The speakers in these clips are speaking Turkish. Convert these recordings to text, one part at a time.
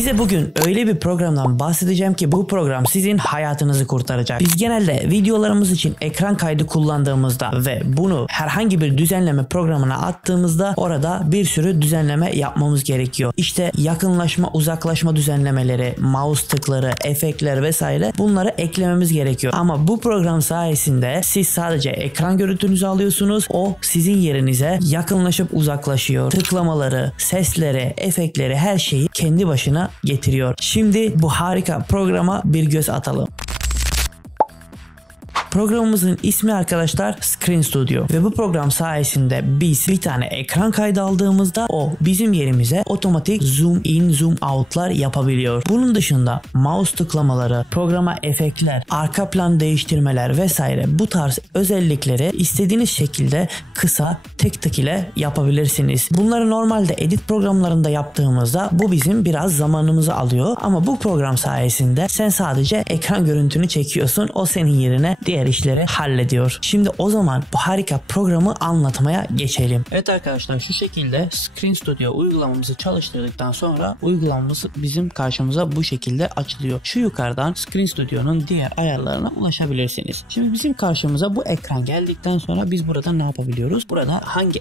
Size bugün öyle bir programdan bahsedeceğim ki bu program sizin hayatınızı kurtaracak. Biz genelde videolarımız için ekran kaydı kullandığımızda ve bunu herhangi bir düzenleme programına attığımızda orada bir sürü düzenleme yapmamız gerekiyor. İşte yakınlaşma, uzaklaşma düzenlemeleri, mouse tıkları, efektler vesaire, bunları eklememiz gerekiyor. Ama bu program sayesinde siz sadece ekran görüntünüzü alıyorsunuz. O sizin yerinize yakınlaşıp uzaklaşıyor. Tıklamaları, sesleri, efektleri, her şeyi kendi başına getiriyor. Şimdi bu harika programa bir göz atalım. Programımızın ismi arkadaşlar Screen Studio ve bu program sayesinde biz bir tane ekran kaydı aldığımızda o bizim yerimize otomatik zoom in zoom out'lar yapabiliyor. Bunun dışında mouse tıklamaları, programa efektler, arka plan değiştirmeler vesaire, bu tarz özellikleri istediğiniz şekilde kısa tek tık ile yapabilirsiniz. Bunları normalde edit programlarında yaptığımızda bu bizim biraz zamanımızı alıyor ama bu program sayesinde sen sadece ekran görüntünü çekiyorsun, o senin yerine diğer işleri hallediyor. Şimdi o zaman bu harika programı anlatmaya geçelim. Evet arkadaşlar, şu şekilde Screen Studio uygulamamızı çalıştırdıktan sonra uygulamamız bizim karşımıza bu şekilde açılıyor. Şu yukarıdan Screen Studio'nun diğer ayarlarına ulaşabilirsiniz. Şimdi bizim karşımıza bu ekran geldikten sonra biz burada ne yapabiliyoruz? Burada hangi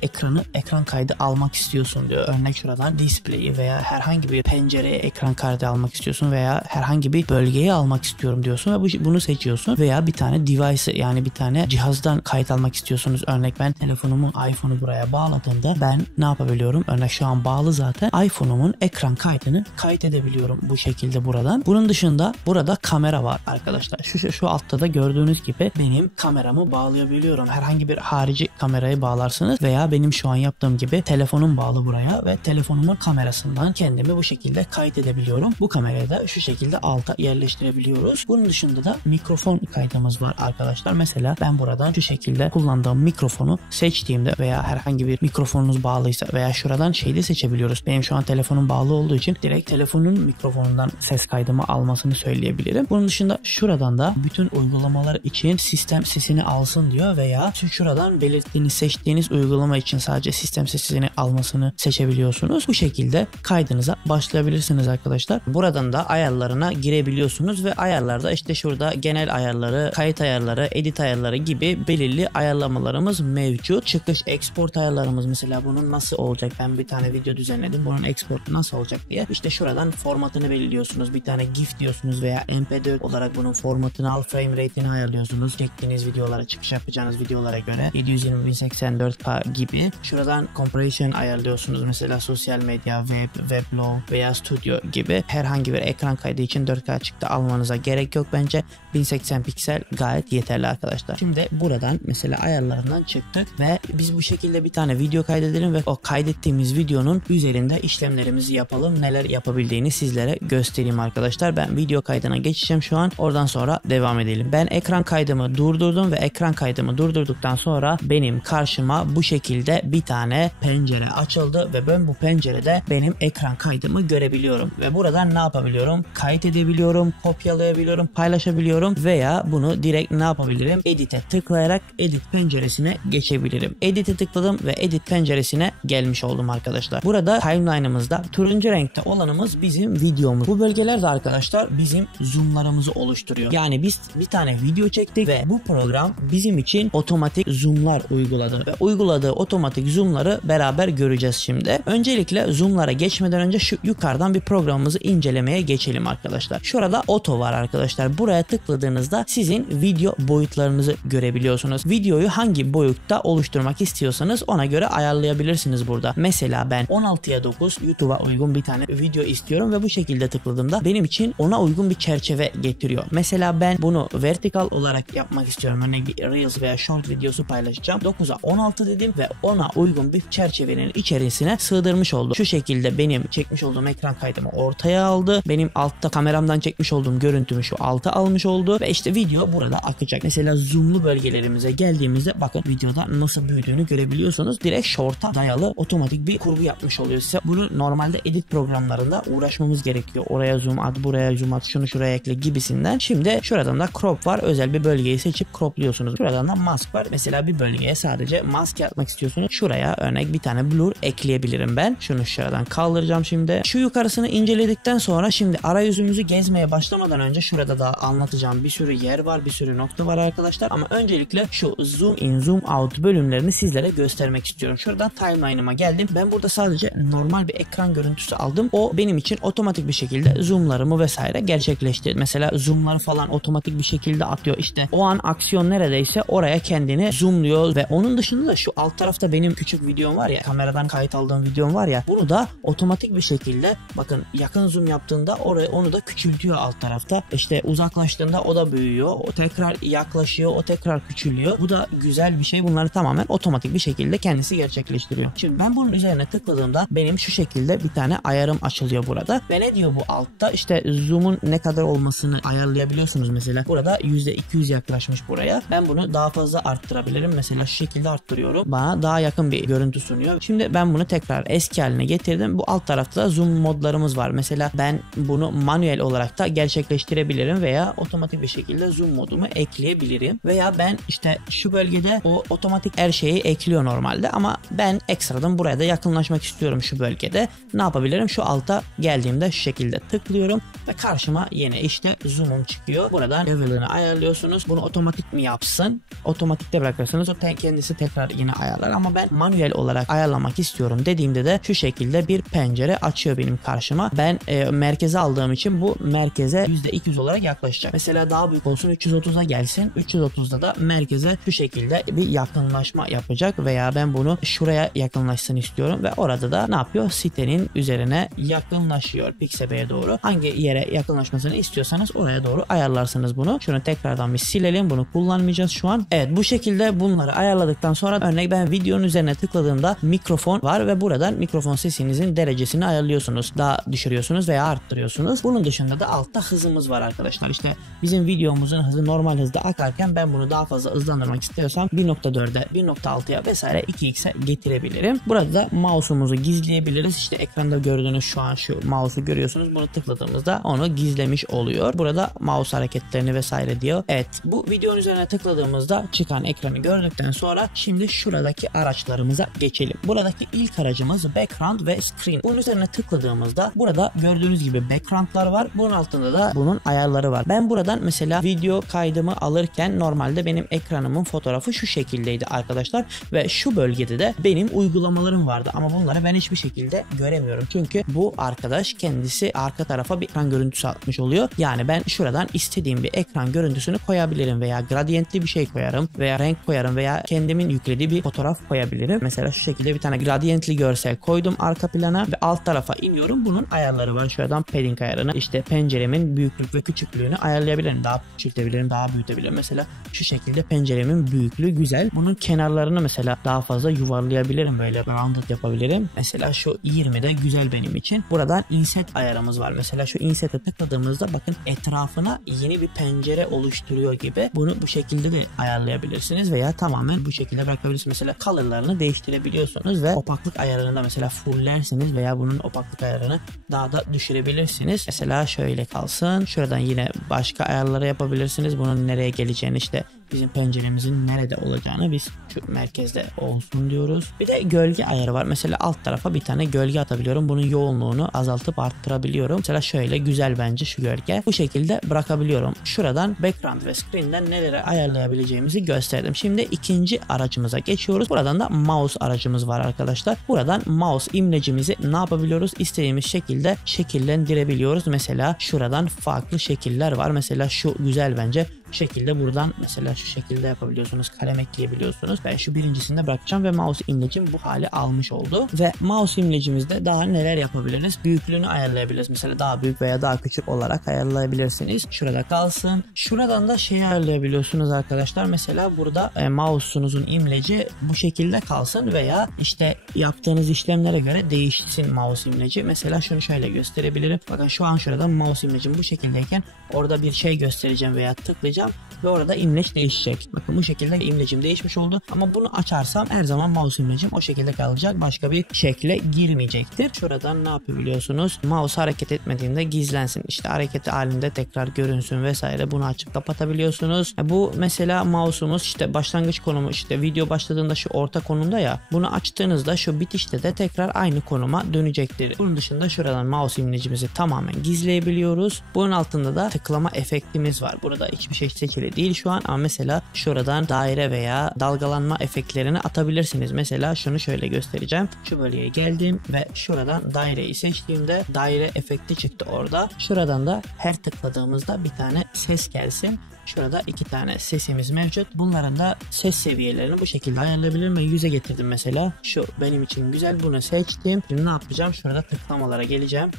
ekran kaydı almak istiyorsun diyor. Örnek şuradan display'i veya herhangi bir pencereye ekran kaydı almak istiyorsun veya herhangi bir bölgeyi almak istiyorum diyorsun ve bunu seçiyorsun veya bir tane device, yani bir tane cihazdan kayıt almak istiyorsunuz. Örnek ben telefonumun iPhone'u buraya bağladığımda ben ne yapabiliyorum? Örnek şu an bağlı zaten. iPhone'umun ekran kaydını kaydedebiliyorum bu şekilde buradan. Bunun dışında burada kamera var arkadaşlar. Şu altta da gördüğünüz gibi benim kameramı bağlayabiliyorum. Herhangi bir harici kamerayı bağlarsınız veya benim şu an yaptığım gibi telefonum bağlı buraya ve telefonumun kamerasından kendimi bu şekilde kaydedebiliyorum. Bu kamerayı da şu şekilde alta yerleştirebiliyoruz. Bunun dışında da mikrofon kaydımız var arkadaşlar. Mesela ben buradan şu şekilde kullandığım mikrofonu seçtiğimde veya herhangi bir mikrofonunuz bağlıysa veya şuradan şeyi seçebiliyoruz. Benim şu an telefonum bağlı olduğu için direkt telefonun mikrofonundan ses kaydımı almasını söyleyebilirim. Bunun dışında şuradan da bütün uygulamalar için sistem sesini alsın diyor veya şuradan belirttiğiniz, seçtiğiniz uygulama için sadece sistem sesini almasını seçebiliyorsunuz. Bu şekilde kaydınıza başlayabilirsiniz arkadaşlar. Buradan da ayarlarına girebiliyorsunuz ve ayarlarda işte şurada genel ayarları, kayıt ayarları, edit ayarları gibi belirli ayarlamalarımız mevcut. Çıkış, export ayarlarımız, mesela bunun nasıl olacak? Ben bir tane video düzenledim. Bunun exportu nasıl olacak diye. İşte şuradan formatını belirliyorsunuz. Bir tane GIF diyorsunuz veya MP4 olarak bunun formatını al, frame rate'ini ayarlıyorsunuz. Çektiğiniz videolara, çıkış yapacağınız videolara göre 720x84K gibi. Şuradan compression ayarlıyorsunuz. Mesela sosyal medya, weblog veya studio gibi herhangi bir ekran kaydı için 4K çıktı almanıza gerek yok bence. 1080 piksel gayet yeterli arkadaşlar. Şimdi buradan mesela ayarlarından çıktık ve biz bu şekilde bir tane video kaydedelim ve o kaydettiğimiz videonun üzerinde işlemlerimizi yapalım. Neler yapabildiğini sizlere göstereyim arkadaşlar. Ben video kaydına geçeceğim şu an. Oradan sonra devam edelim. Ben ekran kaydımı durdurdum ve ekran kaydımı durdurduktan sonra benim karşıma bu şekilde bir tane pencere açıldı ve ben bu pencerede benim ekran kaydımı görebiliyorum ve buradan ne yapabiliyorum? Kayıt edebiliyorum, kopyalayabiliyorum, paylaşabiliyorum veya bunu direkt ne yapabilirim? Edit'e tıklayarak edit penceresine geçebilirim. Edit'e tıkladım ve edit penceresine gelmiş oldum arkadaşlar. Burada timeline'ımızda turuncu renkte olanımız bizim videomuz. Bu bölgelerde arkadaşlar bizim zoomlarımızı oluşturuyor. Yani biz bir tane video çektik ve bu program bizim için otomatik zoomlar uyguladı ve uyguladığı otomatik zoomları beraber göreceğiz şimdi. Öncelikle zoomlara geçmeden önce şu yukarıdan bir programımızı incelemeye geçelim arkadaşlar. Şurada auto var arkadaşlar. Buraya tıkladığınızda sizin video boyutlarınızı görebiliyorsunuz. Videoyu hangi boyutta oluşturmak istiyorsanız ona göre ayarlayabilirsiniz burada. Mesela ben 16'ya 9 YouTube'a uygun bir tane video istiyorum ve bu şekilde tıkladığımda benim için ona uygun bir çerçeve getiriyor. Mesela ben bunu vertikal olarak yapmak istiyorum. Örneğin bir Reels veya Short videosu paylaşacağım. 9'a 16 dedim ve ona uygun bir çerçevenin içerisine sığdırmış oldu. Şu şekilde benim çekmiş olduğum ekran kaydımı ortaya aldı. Benim altta kameramdan çekmiş olduğum görüntümü şu alta almış oldu ve işte video burada akıcı yapacak. Mesela zoomlu bölgelerimize geldiğimizde bakın videoda nasıl büyüdüğünü görebiliyorsunuz. Direkt short'a dayalı otomatik bir kurgu yapmış oluyor size. Bunu normalde edit programlarında uğraşmamız gerekiyor. Oraya zoom at, buraya zoom at, şunu şuraya ekle gibisinden. Şimdi şuradan da crop var. Özel bir bölgeyi seçip cropluyorsunuz. Şuradan da mask var. Mesela bir bölgeye sadece mask yapmak istiyorsunuz. Şuraya örnek bir tane blur ekleyebilirim ben. Şunu şuradan kaldıracağım şimdi. Şu yukarısını inceledikten sonra şimdi arayüzümüzü gezmeye başlamadan önce şurada da anlatacağım bir sürü yer var, bir sürü nokta var arkadaşlar. Ama öncelikle şu zoom in, zoom out bölümlerini sizlere göstermek istiyorum. Şuradan timeline'ıma geldim. Ben burada sadece normal bir ekran görüntüsü aldım. O benim için otomatik bir şekilde zoomlarımı vesaire gerçekleştirdi. Mesela zoomları falan otomatik bir şekilde atıyor. İşte o an aksiyon neredeyse oraya kendini zoomluyor ve onun dışında da şu alt tarafta benim küçük videom var ya, kameradan kayıt aldığım videom var ya, bunu da otomatik bir şekilde bakın yakın zoom yaptığında oraya onu da küçültüyor alt tarafta. İşte uzaklaştığında o da büyüyor. O tekrar yaklaşıyor, o tekrar küçülüyor. Bu da güzel bir şey. Bunları tamamen otomatik bir şekilde kendisi gerçekleştiriyor. Şimdi ben bunun üzerine tıkladığımda benim şu şekilde bir tane ayarım açılıyor burada. Ve ne diyor bu altta? İşte zoom'un ne kadar olmasını ayarlayabiliyorsunuz mesela. Burada %200 yaklaşmış buraya. Ben bunu daha fazla arttırabilirim. Mesela şu şekilde arttırıyorum. Bana daha yakın bir görüntü sunuyor. Şimdi ben bunu tekrar eski haline getirdim. Bu alt tarafta da zoom modlarımız var. Mesela ben bunu manuel olarak da gerçekleştirebilirim veya otomatik bir şekilde zoom modumu ekleyebilirim. Veya ben işte şu bölgede o otomatik her şeyi ekliyor normalde ama ben ekstradan buraya da yakınlaşmak istiyorum şu bölgede. Ne yapabilirim? Şu alta geldiğimde şu şekilde tıklıyorum ve karşıma yine işte zoom'um çıkıyor. Buradan level'ını ayarlıyorsunuz. Bunu otomatik mi yapsın? Otomatikte bırakırsanız o kendisi tekrar yine ayarlar ama ben manuel olarak ayarlamak istiyorum dediğimde de şu şekilde bir pencere açıyor benim karşıma. Ben merkeze aldığım için bu merkeze %200 olarak yaklaşacak. Mesela daha büyük olsun, 330'a gelsin. 330'da da merkeze şu şekilde bir yakınlaşma yapacak veya ben bunu şuraya yakınlaşsın istiyorum ve orada da ne yapıyor? Sitenin üzerine yakınlaşıyor Pixabe'ye doğru. Hangi yere yakınlaşmasını istiyorsanız oraya doğru ayarlarsınız bunu. Şunu tekrardan bir silelim. Bunu kullanmayacağız şu an. Evet, bu şekilde bunları ayarladıktan sonra örnek ben videonun üzerine tıkladığımda mikrofon var ve buradan mikrofon sesinizin derecesini ayarlıyorsunuz. Daha düşürüyorsunuz veya arttırıyorsunuz. Bunun dışında da altta hızımız var arkadaşlar. İşte bizim videomuzun hızı normal hızda akarken ben bunu daha fazla hızlandırmak istiyorsam 1.4'e, 1.6'ya vesaire 2x'e getirebilirim. Burada da mouse'umuzu gizleyebiliriz. İşte ekranda gördüğünüz şu an şu mouse'u görüyorsunuz. Bunu tıkladığımızda onu gizlemiş oluyor. Burada mouse hareketlerini vesaire diyor. Evet, bu videonun üzerine tıkladığımızda çıkan ekranı gördükten sonra şimdi şuradaki araçlarımıza geçelim. Buradaki ilk aracımız background ve screen. Bunun üzerine tıkladığımızda burada gördüğünüz gibi background'lar var. Bunun altında da bunun ayarları var. Ben buradan mesela video kaydımı alırken normalde benim ekranımın fotoğrafı şu şekildeydi arkadaşlar ve şu bölgede de benim uygulamalarım vardı ama bunları ben hiçbir şekilde göremiyorum. Çünkü bu arkadaş kendisi arka tarafa bir ekran görüntüsü atmış oluyor. Yani ben şuradan istediğim bir ekran görüntüsünü koyabilirim veya gradientli bir şey koyarım veya renk koyarım veya kendimin yüklediği bir fotoğraf koyabilirim. Mesela şu şekilde bir tane gradientli görsel koydum arka plana ve alt tarafa iniyorum. Bunun ayarları var. Şuradan padding ayarını, işte penceremin büyüklük ve küçüklüğünü ayarlayabilirim. Daha küçültebilirim, daha büyütebilirim. Mesela şu şekilde penceremin büyüklüğü güzel. Bunun kenarlarını mesela daha fazla yuvarlayabilirim. Böyle rounded yapabilirim. Mesela şu 20'de güzel benim için. Buradan inset ayarımız var. Mesela şu inset'e tıkladığımızda bakın etrafına yeni bir pencere oluşturuyor gibi. Bunu bu şekilde de ayarlayabilirsiniz veya tamamen bu şekilde bırakabilirsiniz. Mesela color'larını değiştirebiliyorsunuz ve opaklık ayarını da mesela fulllersiniz veya bunun opaklık ayarını daha da düşürebilirsiniz. Mesela şöyle kalsın. Şuradan yine başka ayarları yapabilirsiniz. Bunun nereye geleceğini, işte bizim penceremizin nerede olacağını biz şu merkezde olsun diyoruz. Bir de gölge ayarı var. Mesela alt tarafa bir tane gölge atabiliyorum. Bunun yoğunluğunu azaltıp arttırabiliyorum. Mesela şöyle güzel bence şu gölge. Bu şekilde bırakabiliyorum. Şuradan background ve screen'den neleri ayarlayabileceğimizi gösterdim. Şimdi ikinci aracımıza geçiyoruz. Buradan da mouse aracımız var arkadaşlar. Buradan mouse imlecimizi ne yapabiliyoruz? İstediğimiz şekilde şekillendirebiliyoruz. Mesela şuradan farklı şekiller var. Mesela şu güzel bence. Bu şekilde buradan mesela şu şekilde yapabiliyorsunuz. Kalem ekleyebiliyorsunuz. Ben şu birincisinde bırakacağım ve mouse imlecim bu hale almış oldu. Ve mouse imlecimizde daha neler yapabiliriz? Büyüklüğünü ayarlayabiliriz. Mesela daha büyük veya daha küçük olarak ayarlayabilirsiniz. Şurada kalsın. Şuradan da şeyi ayarlayabiliyorsunuz arkadaşlar. Mesela burada mouse'unuzun imleci bu şekilde kalsın veya işte yaptığınız işlemlere göre değişsin mouse imleci. Mesela şunu şöyle gösterebilirim. Bakın şu an şurada mouse imlecim bu şekildeyken orada bir şey göstereceğim veya tıklayacağım ve orada imleç değişecek. Bakın bu şekilde imlecim değişmiş oldu. Ama bunu açarsam her zaman mouse imlecim o şekilde kalacak. Başka bir şekle girmeyecektir. Şuradan ne yapabiliyorsunuz? Mouse hareket etmediğinde gizlensin. İşte hareket halinde tekrar görünsün vesaire. Bunu açıp kapatabiliyorsunuz. Bu mesela mouse'umuz işte başlangıç konumu, işte video başladığında şu orta konumda ya. Bunu açtığınızda şu bitişte de tekrar aynı konuma dönecektir. Bunun dışında şuradan mouse imlecimizi tamamen gizleyebiliyoruz. Bunun altında da tıklama efektimiz var. Burada hiçbir şey seçili değil şu an ama mesela şuradan daire veya dalgalanma efektlerini atabilirsiniz. Mesela şunu şöyle göstereceğim. Şu bölgeye geldim ve şuradan daireyi seçtiğimde daire efekti çıktı orada. Şuradan da her tıkladığımızda bir tane ses gelsin. Şurada 2 tane sesimiz mevcut. Bunların da ses seviyelerini bu şekilde ayarlayabilirim ve 100'e getirdim mesela. Şu benim için güzel. Bunu seçtim. Şimdi ne yapacağım? Şurada tıklamalara geleceğim.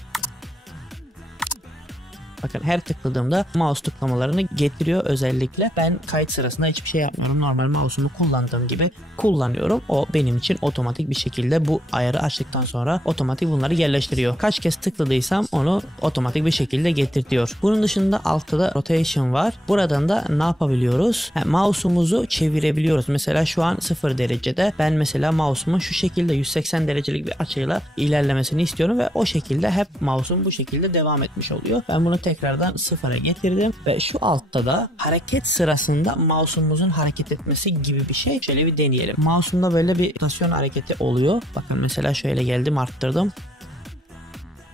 Bakın her tıkladığımda mouse tıklamalarını getiriyor özellikle. Ben kayıt sırasında hiçbir şey yapmıyorum. Normal mouse'umu kullandığım gibi kullanıyorum. O benim için otomatik bir şekilde bu ayarı açtıktan sonra otomatik bunları yerleştiriyor. Kaç kez tıkladıysam onu otomatik bir şekilde getirtiyor. Bunun dışında altta da rotation var. Buradan da ne yapabiliyoruz? Mouse'umuzu çevirebiliyoruz. Mesela şu an 0 derecede. Ben mesela mouse'umun şu şekilde 180 derecelik bir açıyla ilerlemesini istiyorum ve o şekilde hep mouse'um bu şekilde devam etmiş oluyor. Ben bunu tekrardan 0'a getirdim ve şu altta da hareket sırasında mouse'umuzun hareket etmesi gibi bir şey. Şöyle bir deneyelim. Mouse'umda böyle bir rotasyon hareketi oluyor. Bakın mesela şöyle geldim, arttırdım.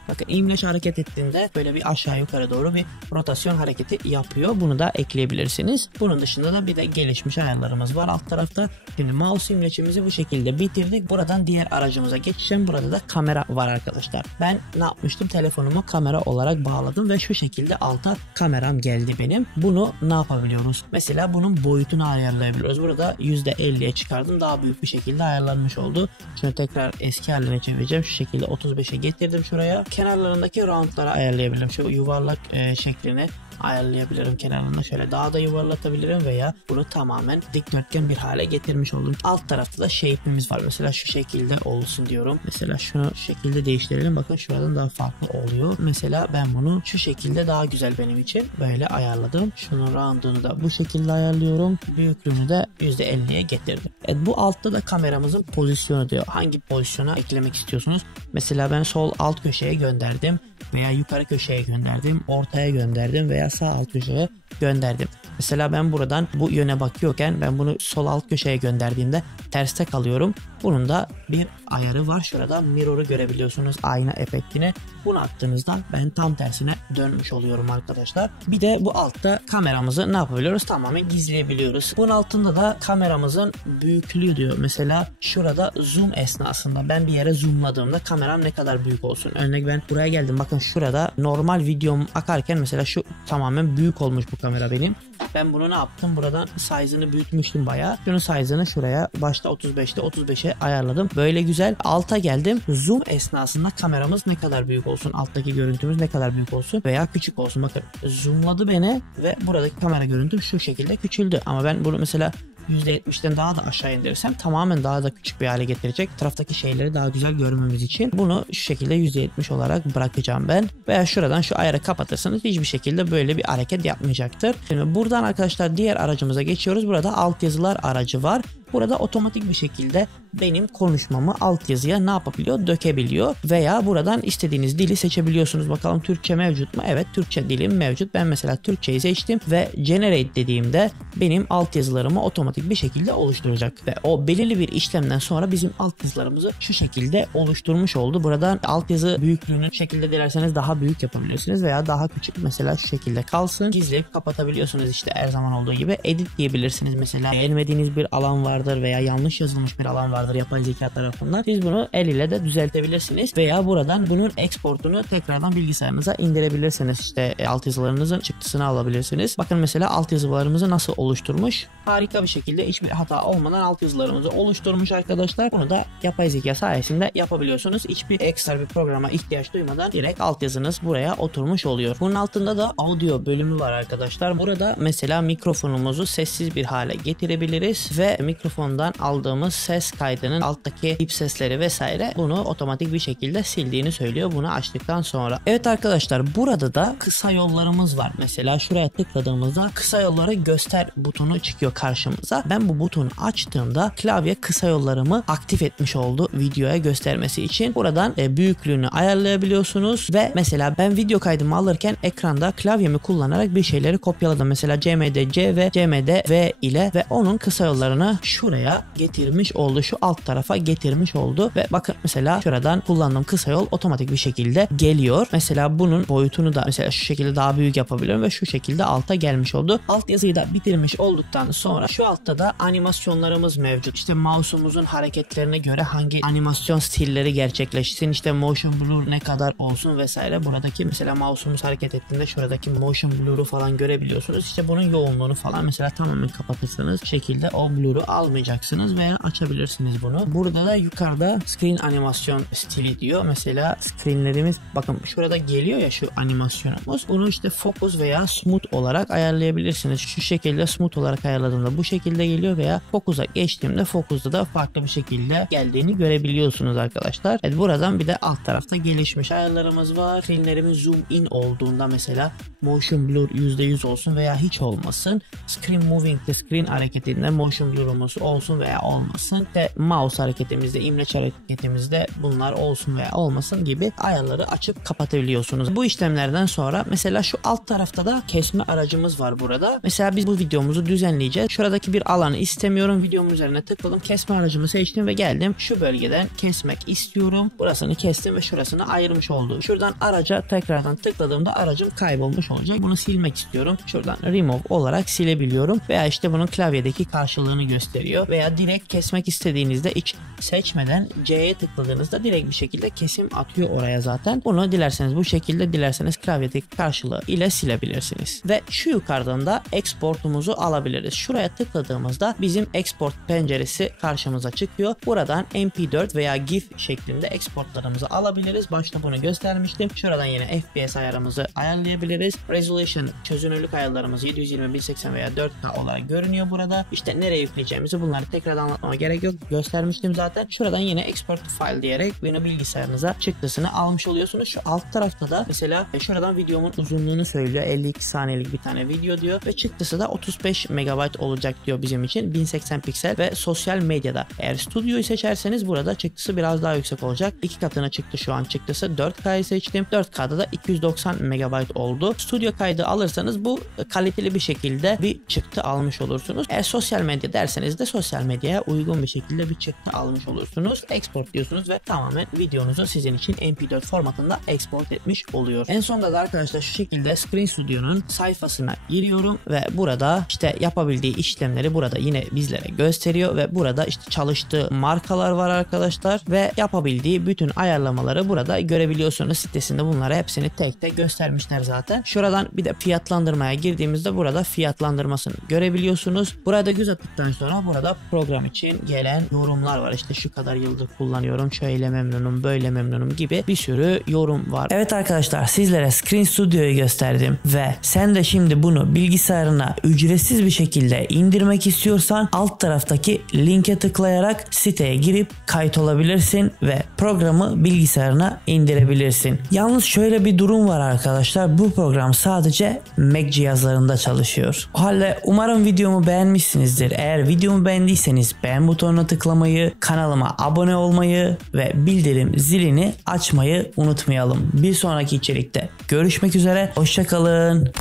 Bakın imleç hareket ettiğinde böyle bir aşağı yukarı doğru bir rotasyon hareketi yapıyor. Bunu da ekleyebilirsiniz. Bunun dışında da bir de gelişmiş ayarlarımız var alt tarafta. Şimdi mouse imleçimizi bu şekilde bitirdik. Buradan diğer aracımıza geçeceğim. Burada da kamera var arkadaşlar. Ben ne yapmıştım? Telefonumu kamera olarak bağladım ve şu şekilde alta kameram geldi benim. Bunu ne yapabiliyoruz? Mesela bunun boyutunu ayarlayabiliyoruz. Burada %50'ye çıkardım. Daha büyük bir şekilde ayarlanmış oldu. Şimdi tekrar eski haline çevireceğim. Şu şekilde 35'e getirdim şuraya. Kenarlarındaki roundları ayarlayabilirim. Şu yuvarlak şeklini ayarlayabilirim. Kenarlarına şöyle daha da yuvarlatabilirim veya bunu tamamen dikdörtgen bir hale getirmiş oldum. Alt tarafta da shape'imiz var. Mesela şu şekilde olsun diyorum. Mesela şunu şu şekilde değiştirelim. Bakın şuradan daha farklı oluyor. Mesela ben bunu şu şekilde daha güzel benim için böyle ayarladım. Şunun round'unu da bu şekilde ayarlıyorum. Büyüklüğünü de %50'ye getirdim. Evet, bu altta da kameramızın pozisyonu diyor. Hangi pozisyona eklemek istiyorsunuz? Mesela ben sol alt köşeye gönderdim veya yukarı köşeye gönderdim, ortaya gönderdim veya sağ alt köşeye gönderdim. Mesela ben buradan bu yöne bakıyorken ben bunu sol alt köşeye gönderdiğimde terste kalıyorum. Bunun da bir ayarı var. Şurada mirror'ı görebiliyorsunuz, ayna efektini. Bunu attığınızda ben tam tersine dönmüş oluyorum arkadaşlar. Bir de bu altta kameramızı ne yapabiliyoruz? Tamamen gizleyebiliyoruz. Bunun altında da kameramızın büyüklüğü diyor. Mesela şurada zoom esnasında ben bir yere zoomladığımda kameram ne kadar büyük olsun. Örnek ben buraya geldim. Bakın şurada normal videom akarken mesela şu tamamen büyük olmuş bu kamera benim. Ben bunu ne yaptım? Buradan size'ını büyütmüştüm bayağı. Şunun size'ını şuraya başta 35'te 35'e ayarladım. Böyle güzel. Alta geldim. Zoom esnasında kameramız ne kadar büyük olsun? Alttaki görüntümüz ne kadar büyük olsun? Veya küçük olsun. Bakın zoomladı beni ve buradaki kamera görüntüm şu şekilde küçüldü. Ama ben bunu mesela %70'den daha da aşağı indirirsem tamamen daha da küçük bir hale getirecek. Taraftaki şeyleri daha güzel görmemiz için bunu şu şekilde %70 olarak bırakacağım ben. Veya şuradan şu ayarı kapatırsanız hiçbir şekilde böyle bir hareket yapmayacaktır. Şimdi buradan arkadaşlar diğer aracımıza geçiyoruz. Burada altyazılar aracı var. Burada otomatik bir şekilde benim konuşmamı altyazıya ne yapabiliyor? Dökebiliyor. Veya buradan istediğiniz dili seçebiliyorsunuz. Bakalım Türkçe mevcut mu? Evet, Türkçe dilim mevcut. Ben mesela Türkçeyi seçtim ve generate dediğimde benim altyazılarımı otomatik bir şekilde oluşturacak. Ve o belirli bir işlemden sonra bizim altyazılarımızı şu şekilde oluşturmuş oldu. Buradan altyazı büyüklüğünü şekilde dilerseniz daha büyük yapabilirsiniz veya daha küçük, mesela şu şekilde kalsın. Gizleyip kapatabiliyorsunuz işte her zaman olduğu gibi. Edit diyebilirsiniz. Mesela beğenmediğiniz bir alan vardır veya yanlış yazılmış bir alan vardır. vardır yapay zeka tarafından. Siz bunu el ile de düzeltebilirsiniz veya buradan bunun exportunu tekrardan bilgisayarınıza indirebilirsiniz. İşte altyazılarınızın çıktısını alabilirsiniz. Bakın mesela altyazılarımızı nasıl oluşturmuş. Harika bir şekilde hiçbir hata olmadan altyazılarımızı oluşturmuş arkadaşlar. Bunu da yapay zeka sayesinde yapabiliyorsunuz. Hiçbir ekstra bir programa ihtiyaç duymadan direkt altyazınız buraya oturmuş oluyor. Bunun altında da audio bölümü var arkadaşlar. Burada mesela mikrofonumuzu sessiz bir hale getirebiliriz ve mikrofondan aldığımız ses kaydının alttaki bip sesleri vesaire bunu otomatik bir şekilde sildiğini söylüyor bunu açtıktan sonra. Evet arkadaşlar, burada da kısa yollarımız var. Mesela şuraya tıkladığımızda kısa yolları göster butonu çıkıyor karşımıza. Ben bu butonu açtığımda klavye kısa yollarımı aktif etmiş oldu videoya göstermesi için. Buradan büyüklüğünü ayarlayabiliyorsunuz ve mesela ben video kaydımı alırken ekranda klavyemi kullanarak bir şeyleri kopyaladım. Mesela CMD-C ve CMD-V ile ve onun kısa yollarını şuraya getirmiş oldu. Şu alt tarafa getirmiş oldu ve bakın mesela şuradan kullandığım kısa yol otomatik bir şekilde geliyor. Mesela bunun boyutunu da mesela şu şekilde daha büyük yapabiliyorum ve şu şekilde alta gelmiş oldu. Alt yazıyı da bitirmiş olduktan sonra şu altta da animasyonlarımız mevcut. İşte mouse'umuzun hareketlerine göre hangi animasyon stilleri gerçekleşsin, işte motion blur ne kadar olsun vesaire. Buradaki mesela mouse'umuz hareket ettiğinde şuradaki motion blur'u falan görebiliyorsunuz. İşte bunun yoğunluğunu falan mesela tamamen kapatırsanız şekilde o blur'u almayacaksınız veya açabilirsiniz bunu. Burada da yukarıda screen animasyon stili diyor. Mesela screenlerimiz bakın şurada geliyor ya şu animasyonumuz. Bunu işte focus veya smooth olarak ayarlayabilirsiniz. Şu şekilde smooth olarak ayarladığımda bu şekilde geliyor veya focus'a geçtiğimde focus'ta da farklı bir şekilde geldiğini görebiliyorsunuz arkadaşlar. Evet, buradan bir de alt tarafta gelişmiş ayarlarımız var. Screenlerimiz zoom in olduğunda mesela motion blur %100 olsun veya hiç olmasın. Screen moving de screen hareketinde motion blur'umuz olsun veya olmasın. Ve mouse hareketimizde, imleç hareketimizde bunlar olsun veya olmasın gibi ayarları açıp kapatabiliyorsunuz. Bu işlemlerden sonra mesela şu alt tarafta da kesme aracımız var burada. Mesela biz bu videomuzu düzenleyeceğiz. Şuradaki bir alanı istemiyorum. Videomun üzerine tıkladım. Kesme aracımı seçtim ve geldim. Şu bölgeden kesmek istiyorum. Burasını kestim ve şurasını ayırmış oldu. Şuradan araca tekrardan tıkladığımda aracım kaybolmuş olacak. Bunu silmek istiyorum. Şuradan remove olarak silebiliyorum. Veya işte bunun klavyedeki karşılığını gösteriyor. Veya direkt kesmek istediğinizde hiç seçmeden C'ye tıkladığınızda direkt bir şekilde kesim atıyor oraya zaten. Bunu dilerseniz bu şekilde, dilerseniz klavyedeki karşılığı ile silebilirsiniz. Ve şu yukarıdan da exportumuzu alabiliriz. Şuraya tıkladığımızda bizim export penceresi karşımıza çıkıyor. Buradan MP4 veya GIF şeklinde exportlarımızı alabiliriz. Başta bunu göstermiştim. Şuradan yine FPS ayarımızı ayarlayabiliriz. Resolution, çözünürlük ayarlarımız 720, 1080 veya 4K olarak görünüyor burada. İşte nereye yükleyeceğimizi bunları tekrar anlatmama gerek yok. Göstermiştim zaten. Şuradan yine export file diyerek bunu bilgisayarınıza çıktısını almış oluyorsunuz. Şu alt tarafta da mesela şuradan videomun uzunluğunu söylüyor. 52 saniyelik bir tane video diyor ve çıktısı da 35 MB olacak diyor bizim için. 1080 piksel ve sosyal medyada. Eğer stüdyoyu seçerseniz burada çıktısı biraz daha yüksek olacak. 2 katına çıktı şu an çıktısı. 4K'yı seçtim. 4K'da da 290 MB oldu. Stüdyo kaydı alırsanız bu kaliteli bir şekilde bir çıktı almış olursunuz. Eğer sosyal medya derseniz de sosyal medyaya uygun bir şekilde bir çıktı almış olursunuz. Export diyorsunuz ve tamamen videonuzu sizin için MP4 formatında export etmiş oluyor. En sonunda da arkadaşlar şu şekilde Screen Studio'nun sayfasına giriyorum ve burada işte yapabildiği işlemleri burada yine bizlere gösteriyor ve burada işte çalıştığı markalar var arkadaşlar ve yapabildiği bütün ayarlamaları burada görebiliyorsunuz. Sitesinde bunları hepsini tek tek göstermişler zaten. Şuradan bir de fiyatlandırmaya girdiğimizde burada fiyatlandırmasını görebiliyorsunuz. Burada göz attıktan sonra burada program için gelen yorumlar var. İşte şu kadar yıldır kullanıyorum, şöyle memnunum, böyle memnunum gibi bir sürü yorum var. Evet arkadaşlar, sizlere Screen Studio'yu gösterdim ve sen de şimdi bunu bilgisayarına ücretsiz bir şekilde indirmek istiyorsan alt taraftaki linke tıklayarak siteye girip kayıt olabilirsin ve programı bilgisayarına indirebilirsin. Yalnız şöyle bir durum var arkadaşlar, bu program sadece Mac cihazlarında çalışıyor. O halde umarım videomu beğenmişsinizdir. Eğer videomu beğendiyseniz beğen butonuna tıklamayı, kanalıma abone olmayı ve bildirim zilini açmayı unutmayalım. Bir sonraki içerikte görüşmek üzere. Hoşça kalın.